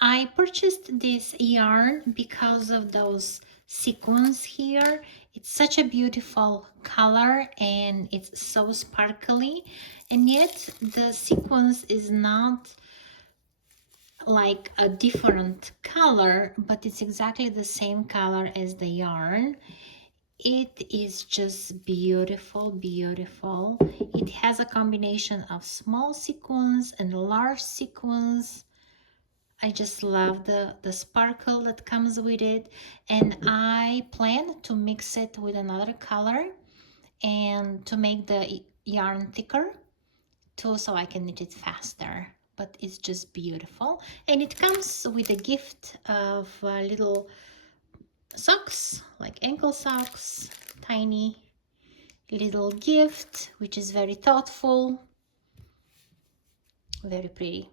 I purchased this yarn because of those sequins here. It's such a beautiful color and it's so sparkly, and yet the sequins is not like a different color, but it's exactly the same color as the yarn. It is just beautiful, beautiful. It has a combination of small sequins and large sequins. I just love the sparkle that comes with it, and I plan to mix it with another color and to make the yarn thicker too, so I can knit it faster. But it's just beautiful, and it comes with a gift of little socks, like ankle socks, tiny little gift, which is very thoughtful, very pretty.